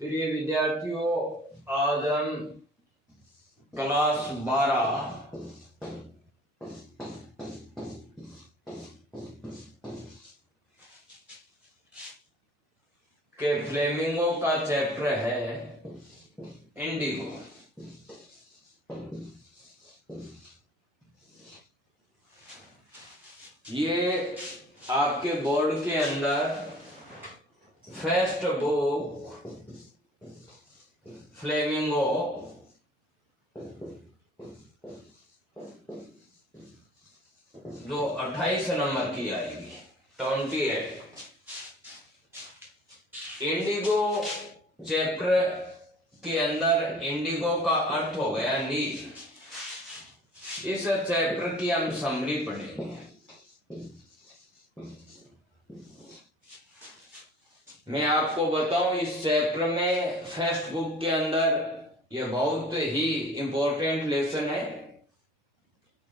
प्रिय विद्यार्थियों, आज हम क्लास 12 के फ्लेमिंगो का चैप्टर है इंडिगो। ये आपके बोर्ड के अंदर फर्स्ट बुक फ्लेमिंगो जो 28 नंबर की आएगी 28। इंडिगो चैप्टर के अंदर इंडिगो का अर्थ हो गया नील। इस चैप्टर की हम समरी पढ़ेंगे। मैं आपको बताऊं, इस चैप्टर में फर्स्ट बुक के अंदर यह बहुत ही इंपॉर्टेंट लेसन है।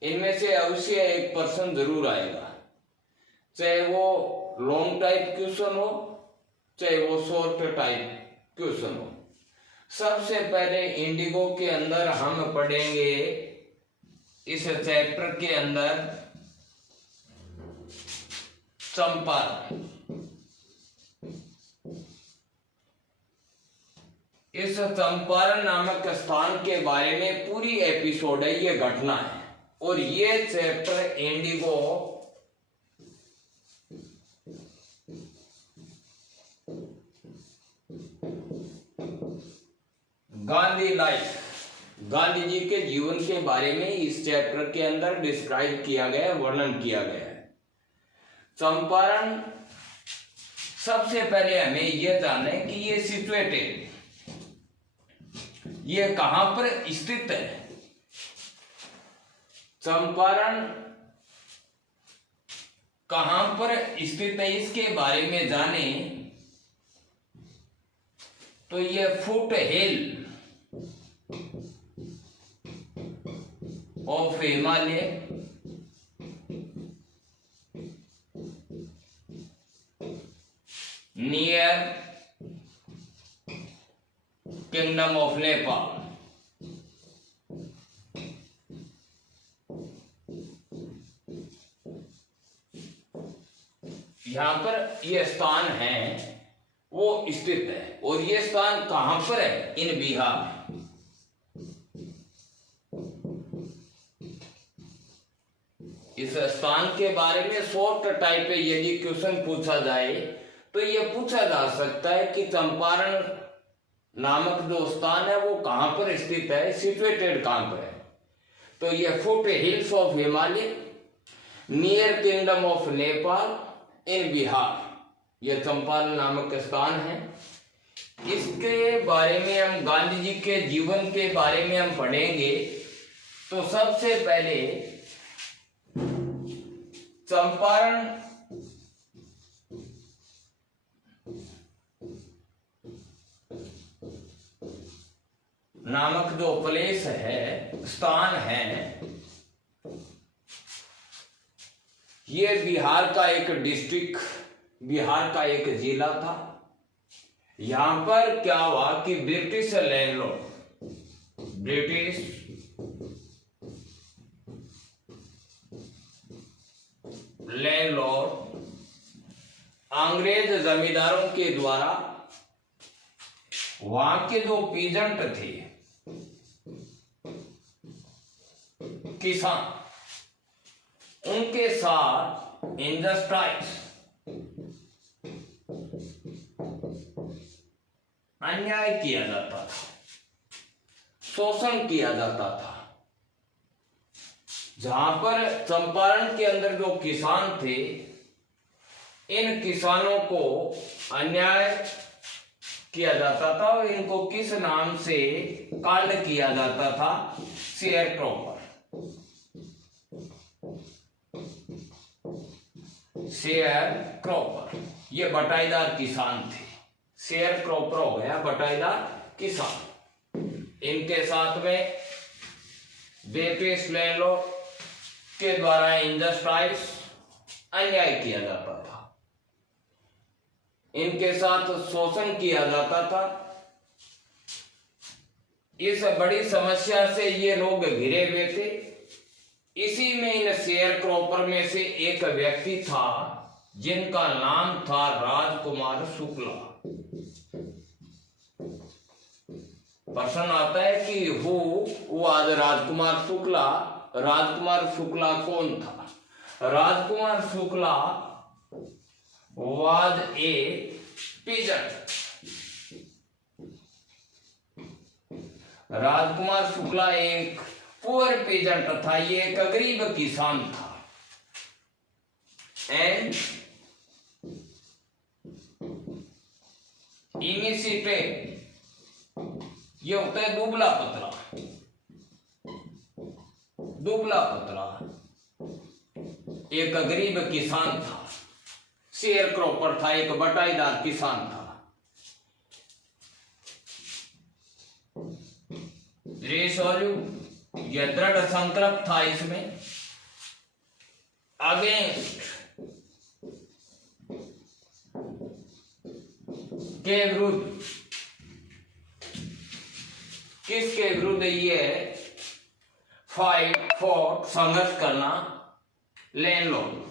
इनमें से अवश्य एक पर्सन जरूर आएगा, चाहे वो लॉन्ग टाइप क्वेश्चन हो चाहे वो शॉर्ट टाइप क्वेश्चन हो। सबसे पहले इंडिगो के अंदर हम पढ़ेंगे, इस चैप्टर के अंदर चंपारण। इस चंपारण नामक स्थान के बारे में पूरी एपिसोड है, ये घटना है। और ये chapter indigo Gandhi life, Gandhi ji के जीवन के बारे में इस चैप्टर के अंदर डिस्क्राइब किया गया है, वर्णन किया गया है। चंपारण, सबसे पहले हमें यह जानना है कि ये सिचुएटेड, ये कहां पर स्थित है। चंपारण कहां पर स्थित है, इसके बारे में जाने तो ये foot hill of Himalaya, near kingdom of Nepal. यहां पर यह स्थान है वो स्थित है। और यह स्थान कहां पर है? इन बिहार। इस स्थान के बारे में शॉर्ट टाइप में यदि क्वेश्चन पूछा जाए तो यह पूछा जा सकता है कि चंपारण नामक जो स्थान है वो कहां पर स्थित है, सिचुएटेड कहां पर है। तो यह foothills of Himalaya, near kingdom of Nepal, in Bihar, यह चंपारण नामक स्थान है। इसके बारे में हम गांधी जी के जीवन के बारे में हम पढ़ेंगे। तो सबसे पहले चंपारण नामक जो प्लेस है, स्थान है, ये बिहार का एक डिस्ट्रिक्ट, बिहार का एक जिला था। यहां पर क्या हुआ कि ब्रिटिश लैंडलॉर्ड अंग्रेज जमींदारों के द्वारा वहां के जो पीजेंट थे, किसान, उनके साथ इनजस्टिस, अन्याय किया जाता था, शोषण किया जाता था। जहां पर चंपारण के अंदर जो किसान थे, इन किसानों को अन्याय किया जाता था और इनको किस नाम से कांड किया जाता था? Share cropper. शेयर क्रॉपर, ये बटाईदार किसान थे। शेयर क्रॉपर हो गया बटाईदार किसान। इनके साथ में ब्रिटिश लैंडलॉर्ड के द्वारा इनजस्टिस, अन्याय किया जाता था। इनके साथ शोषण किया जाता था, इस बड़ी समस्या से ये लोग घिरे हुए थे। इसी में इन शेयर क्रॉपर में से एक व्यक्ति था जिनका नाम था राजकुमार शुक्ला। प्रश्न आता है कि हु वाज राजकुमार शुक्ला। राजकुमार शुक्ला कौन था? Rajkumar Shukla was a peasant. Rajkumar Shukla एक पुअर पीजेंट था, ये एक गरीब किसान था। एंड इमिसिटेड, ये होता है दुबला पतला। दुबला पतला एक गरीब किसान था, शेयर क्रॉपर था, एक बटाईदार किसान था। रेसोल्यूट, यह दृढ़ संकल्प था इसमें अगेंस्ट के विरुद्ध। किसके विरुद्ध? ये फाइट फॉर, संघर्ष करना लैंडलॉर्ड।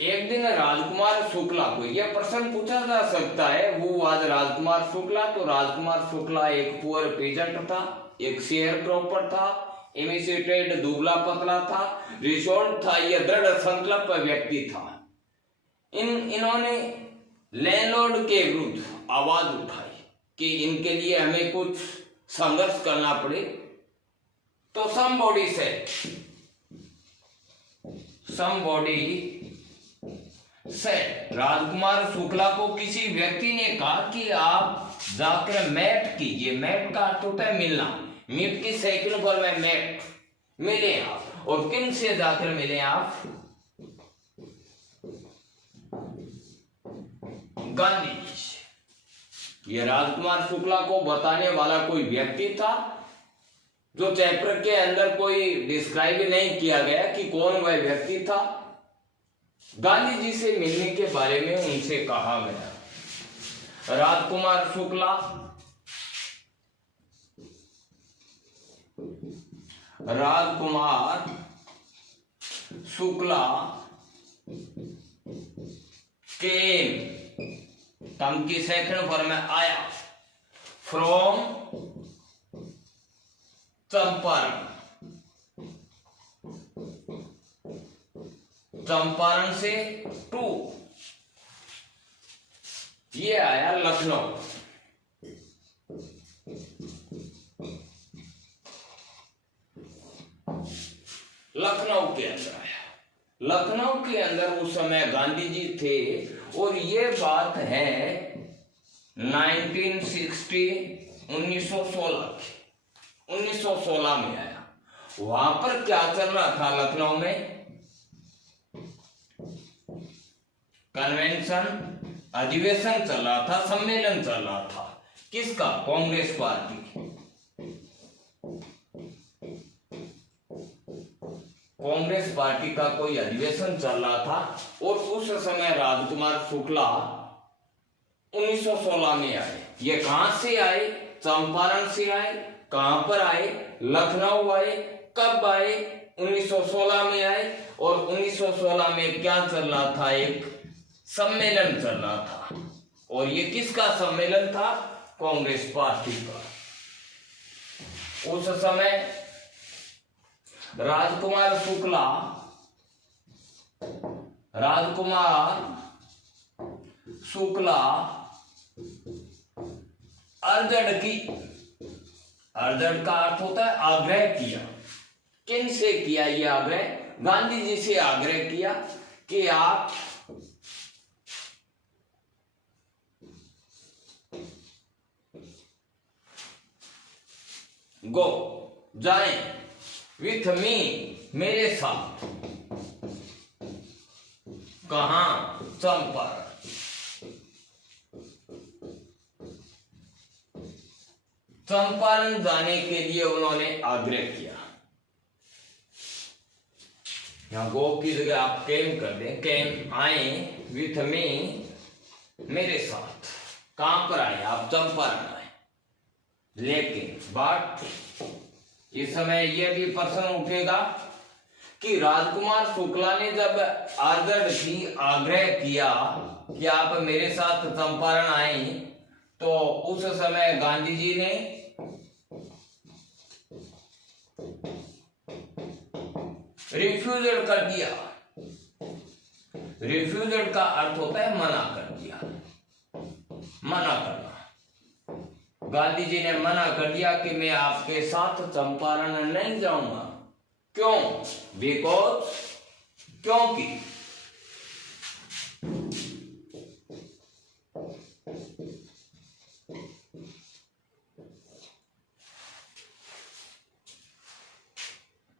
एक दिन राजकुमार शुक्ला को यह प्रश्न पूछा जा सकता है, वो आज राजकुमार शुक्ला, तो राजकुमार शुक्ला एक पुअर पीजेंट था, एक शेयर क्रॉपर था, इमिसिटेड दुबला पतला था, रिसोल्ट था, यह दृढ़ संकल्प व्यक्ति था। इन्होंने लैंडलॉर्ड के विरुद्ध आवाज उठाई कि इनके लिए हमें कुछ संघर्ष करना पड़े। तो समबॉडी से राजकुमार शुक्ला को किसी व्यक्ति ने कहा कि आप जाकर मैट कीजिए। मैट का अर्थ होता है मिलना, मीट की सेकंड फॉर्म में मैट। मिले आप, और किन से जाकर मिले आप? गांधी जी से। यह राजकुमार शुक्ला को बताने वाला कोई व्यक्ति था, जो चैप्टर के अंदर कोई डिस्क्राइब नहीं किया गया कि कौन वह व्यक्ति था। गांधी जी से मिलने के बारे में उनसे कहा गया। राजकुमार शुक्ला केम, तम की सेकंड फॉर्म में आया, फ्रॉम चंपारण। चंपारण से टू, ये आया लखनऊ। लखनऊ के अंदर आया। लखनऊ के अंदर उस समय गांधी जी थे, और ये बात है 1916 में आया। वहां पर क्या चल रहा था? लखनऊ में कन्वेंशन, अधिवेशन चल रहा था, सम्मेलन चल रहा था। किसका? कांग्रेस पार्टी। कांग्रेस पार्टी का कोई अधिवेशन चल रहा था, और उस समय राजकुमार शुक्ला 1916 में आए। ये कहां से आए? चंपारण से आए। कहां पर आए? लखनऊ आए। कब आए? 1916 में आए। और 1916 में क्या चल रहा था? एक सम्मेलन चल रहा था। और ये किसका सम्मेलन था? कांग्रेस पार्टी का। उस समय राजकुमार शुक्ला अर्जड़ का अर्थ होता है आग्रह किया। किन से किया ये आग्रह? गांधी जी से आग्रह किया कि आप जाएं विथ मी, मेरे साथ। कहां? चंपारण। चंपारण जाने के लिए उन्होंने आग्रह किया। यहां गो की जगह आप कैम कर दें। कैम, आए विथ मी मेरे साथ। कहां पर आए आप? चंपारण आए। लेकिन बात इस समय यह भी प्रश्न उठेगा कि राजकुमार शुक्ला ने जब आग्रह किया कि आप मेरे साथ चंपारण आए, तो उस समय गांधी जी ने रिफ्यूजल कर दिया। रिफ्यूजल का अर्थ होता है मना कर दिया, मना करना। गांधी जी ने मना कर दिया कि मैं आपके साथ चंपारण नहीं जाऊंगा। क्यों? बिकॉज, क्योंकि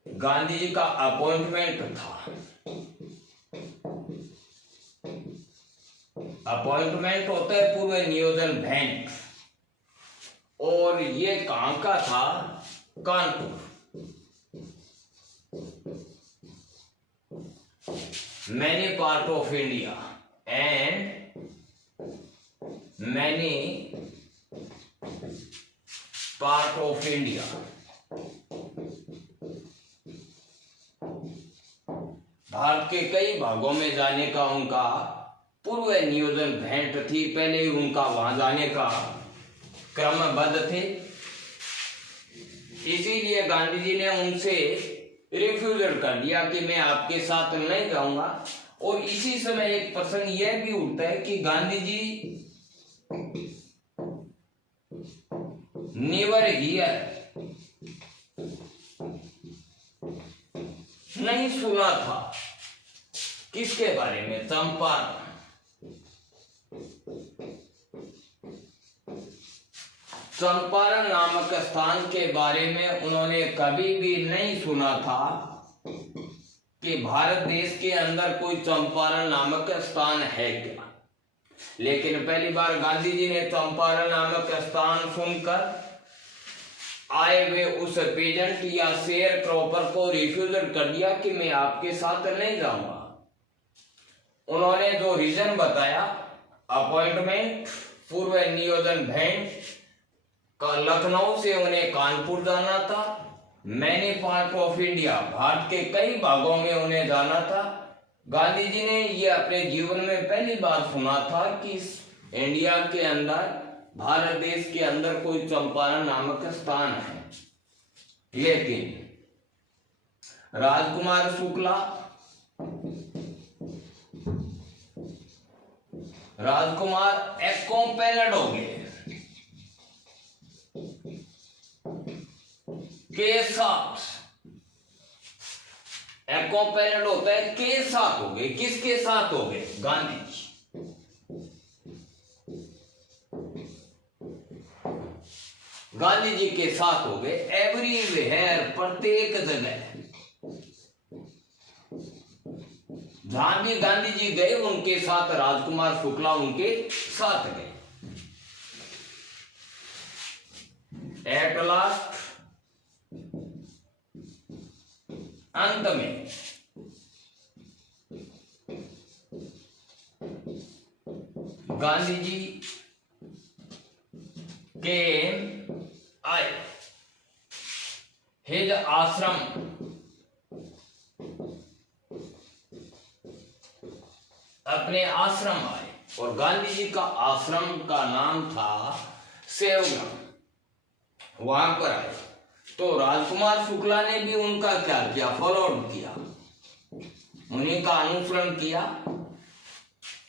गांधी जी का अपॉइंटमेंट था। अपॉइंटमेंट होता है पूर्व नियोजन भेंट, और ये कहां का था? Kanpur. Many part of India and many part of India. Bharat के कई भागों में जाने का उनका पूर्व नियोजन भेंट थी। पहले ही उनका वहां जाने का क्रमबद्ध थे। इसीलिए गांधी जी ने उनसे रिफ्यूजल कर दिया कि मैं आपके साथ नहीं जाऊंगा। और इसी समय एक प्रश्न यह भी उठता है कि गांधी जी नेवर हियर नहीं सुना था। किसके बारे में? चंपारण। चंपारण नामक स्थान के बारे में उन्होंने कभी भी नहीं सुना था कि भारत देश के अंदर कोई चंपारण नामक स्थान है क्या। लेकिन पहली बार गांधी जी ने चंपारण नामक स्थान सुनकर आए हुए उस पेजेंट या शेयर क्रॉपर को रिफ्यूजल कर दिया कि मैं आपके साथ नहीं जाऊंगा। उन्होंने जो रीजन बताया, अपॉइंटमेंट, पूर्व नियोजन भेंट, लखनऊ से उन्हें कानपुर जाना था। Many part of India, Bharat के कई भागों में उन्हें जाना था। गांधी जी ने यह अपने जीवन में पहली बार सुना था कि इंडिया के अंदर, भारत देश के अंदर कोई चंपारण नामक स्थान है। लेकिन राजकुमार शुक्ला, राजकुमार एक्कम्पेल्ड हो गए के साथ। एक्कम्पेल्ड होता है के साथ हो गए। किसके साथ हो गए? गांधी जी। गांधी जी के साथ हो गए एवरीवेयर, प्रत्येक जगह। जहां भी गांधी जी गए उनके साथ राजकुमार शुक्ला उनके साथ गए। एट लास्ट, अंत में गांधी जी के आए हिज आश्रम। अपने आश्रम आए, और गांधी जी का आश्रम का नाम था सेवग्राम। वहां पर आए तो राजकुमार शुक्ला ने भी उनका क्या किया? फॉलोअप किया, उन्हीं का अनुसरण किया।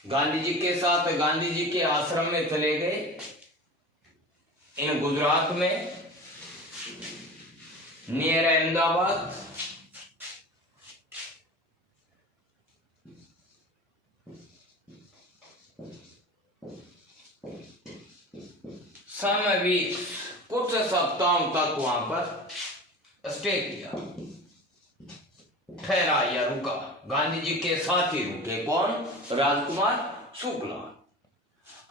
गांधी जी के साथ गांधी जी के आश्रम में चले गए, इन गुजरात में, नियर अहमदाबाद। समय भी कुछ सप्ताहों तक वहां पर स्टे किया, ठहरा या रुका। गांधी जी के साथ ही रुके। कौन? राजकुमार शुक्ला।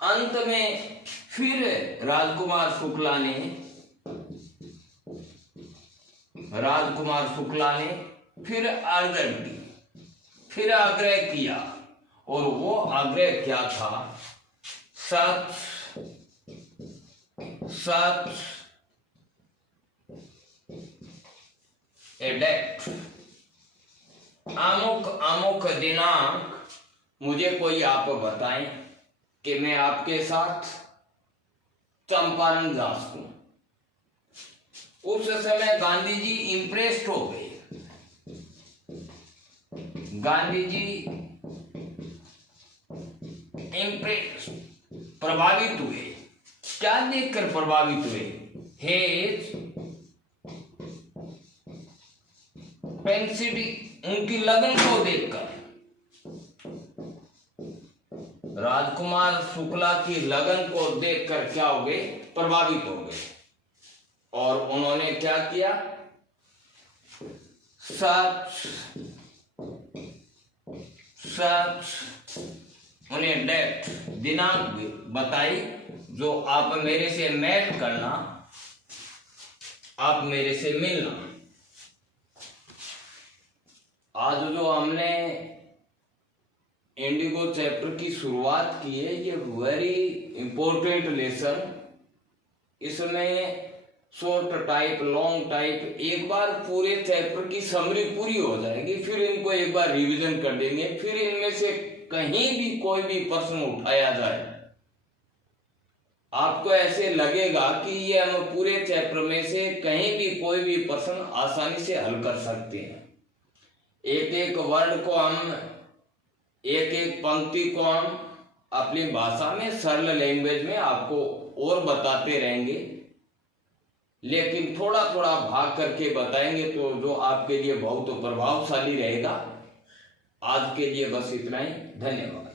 अंत में फिर राजकुमार शुक्ला ने फिर आग्रह किया। और वो आग्रह क्या था सच, सच, डेट। अमुक अमुक दिनांक मुझे कोई आप बताएं कि मैं आपके साथ चंपारण जा सकूं। उस समय गांधी जी इंप्रेस्ड हो गए। गांधी जी इंप्रेस, प्रभावित हुए। क्या देखकर प्रभावित हुए? हेज पेंसिटी, उनकी लगन को देखकर। राजकुमार शुक्ला की लगन को देखकर क्या हो गए? प्रभावित हो गए। और उन्होंने क्या किया? सच, सच, उन्हें डेट, दिनांक बताई, जो आप मेरे से मेट करना, आप मेरे से मिलना। आज जो हमने इंडिगो चैप्टर की शुरुआत की है, ये वेरी इंपॉर्टेंट लेसन। इसमें शॉर्ट टाइप, लॉन्ग टाइप, एक बार पूरे चैप्टर की समरी पूरी हो जाएगी, फिर इनको एक बार रिवीजन कर देंगे। फिर इनमें से कहीं भी कोई भी प्रश्न उठाया जाए, आपको ऐसे लगेगा कि ये हम पूरे चैप्टर में से कहीं भी कोई भी प्रश्न आसानी से हल कर सकते हैं। एक एक वर्ड को हम, एक एक पंक्ति को हम अपनी भाषा में, सरल लैंग्वेज में आपको और बताते रहेंगे, लेकिन थोड़ा थोड़ा भाग करके बताएंगे तो जो आपके लिए बहुत प्रभावशाली रहेगा। आज के लिए बस इतना ही। धन्यवाद।